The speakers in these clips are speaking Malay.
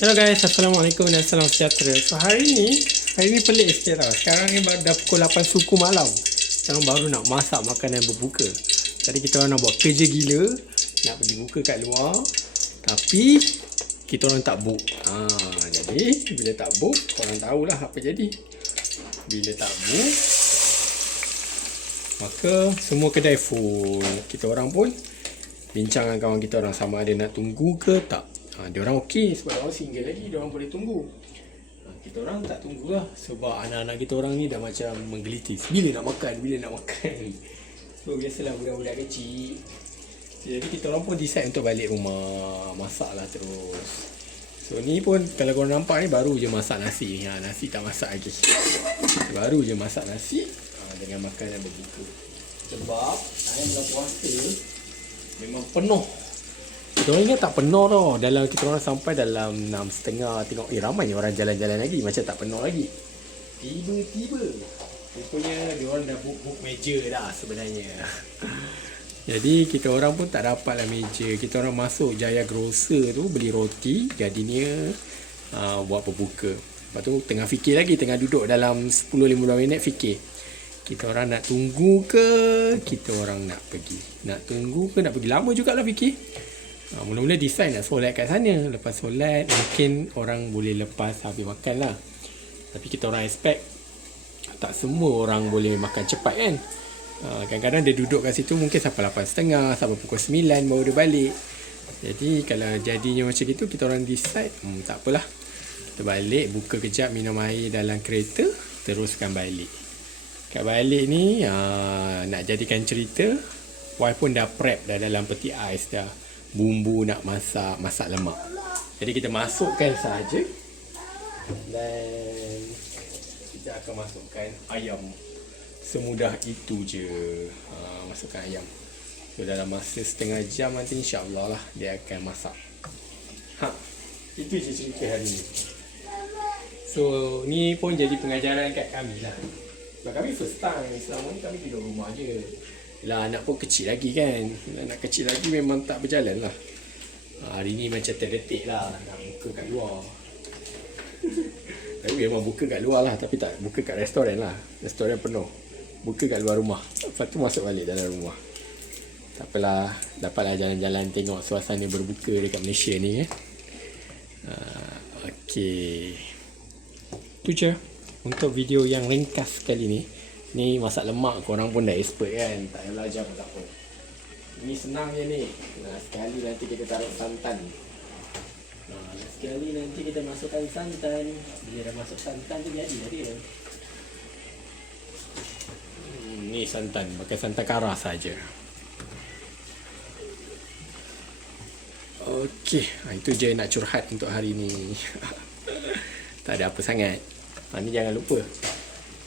Hello guys, Assalamualaikum dan salam sejahtera. So hari ni pelik sikit tau. Sekarang ni dah pukul 8 suku malam. Sekarang baru nak masak makanan berbuka. Tadi kita orang nak buat kerja gila, nak pergi buka kat luar. Tapi kita orang tak book. Jadi bila tak book, korang tahulah apa jadi. Bila tak book, maka semua kedai full. Kita orang pun bincang dengan kawan kita orang sama ada nak tunggu ke tak. Dia orang okey sebab dia orang single lagi, dia orang boleh tunggu. Kita orang tak tunggulah sebab anak-anak kita orang ni dah macam menggelitis. Bila nak makan. So biasalah budak-budak kecil. Jadi kita orang pun decide untuk balik rumah, masak lah terus. So ni pun kalau korang nampak ni baru je masak nasi ni. Nasi tak masak lagi. Baru je masak nasi dengan makanan berbuka. Sebab saya bulan puasa memang penuh. Kita orang ingat tak penuh tau. Dalam kita orang sampai dalam 6.30. Tengok ramai orang jalan-jalan lagi. Macam tak penuh lagi. Tiba-tiba rupanya dia orang dah book meja dah sebenarnya. Jadi kita orang pun tak dapat lah meja. Kita orang masuk Jaya Grocer tu beli roti Gardenia buat berbuka. Lepas tu tengah fikir lagi. Tengah duduk dalam 10-15 minit fikir. Kita orang nak tunggu ke kita orang nak pergi. Nak tunggu ke nak pergi. Lama jugalah fikir. Mula-mula decide nak solat kat sana. Lepas solat mungkin orang boleh lepas habis makan lah. Tapi kita orang expect tak semua orang boleh makan cepat kan. Kadang-kadang dia duduk kat situ mungkin sampai 8.30, sampai pukul 9 baru dia balik. Jadi kalau jadinya macam itu, kita orang decide tak apalah, kita balik, buka kejap, minum air dalam kereta, teruskan balik. Kat balik ni nak jadikan cerita, wife pun dah prep dah dalam peti ais dah bumbu nak masak lemak. Jadi kita masukkan saja dan kita akan masukkan ayam. Semudah itu je. Masukkan ayam. So dalam masa setengah jam nanti insya-Allah lah dia akan masak. Itu je cerita hari ni. So ni pun jadi pengajaran kat kami lah. Sebab kami first time, selama ni kami duduk rumah je. Lah anak pun kecil lagi kan. Anak kecil lagi memang tak berjalan lah. Hari ni macam terdetik lah nak buka kat luar. Tapi memang buka kat luar lah. Tapi tak buka kat restoran lah. Restoran penuh. Buka kat luar rumah. Lepas tu masuk balik dalam rumah. Tak apalah. Dapatlah jalan-jalan tengok suasana berbuka dekat Malaysia ni. Okay. Itu je untuk video yang ringkas kali ni. Ni masak lemak korang pun dah expert kan. Tak payah belajar pun tak apa. Ni senang je ni. Sekali nanti kita taruh santan. Sekali nanti kita masukkan santan. Bila dah masuk santan tu jadi dia. Ni santan. Pakai santan kara saja. Okey. Itu je nak curhat untuk hari ni. Tak ada apa sangat. Ni jangan lupa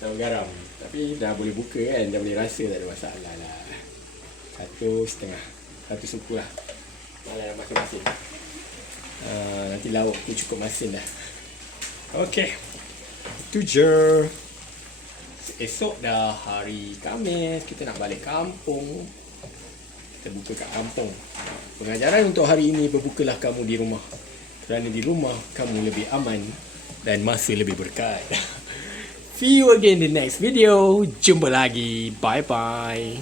taruh garam. Tapi dah boleh buka kan. Dah boleh rasa tak ada masalah lah. 1.5. 1 suku lah. Malah dah masin-masin. Nanti lauk tu cukup masin dah. Okey. Itu je. Esok dah hari Khamis. Kita nak balik kampung. Kita buka kat kampung. Pengajaran untuk hari ini, berbukalah kamu di rumah. Kerana di rumah kamu lebih aman dan masa lebih berkat. See you again in the next video. Jumpa lagi. Bye bye.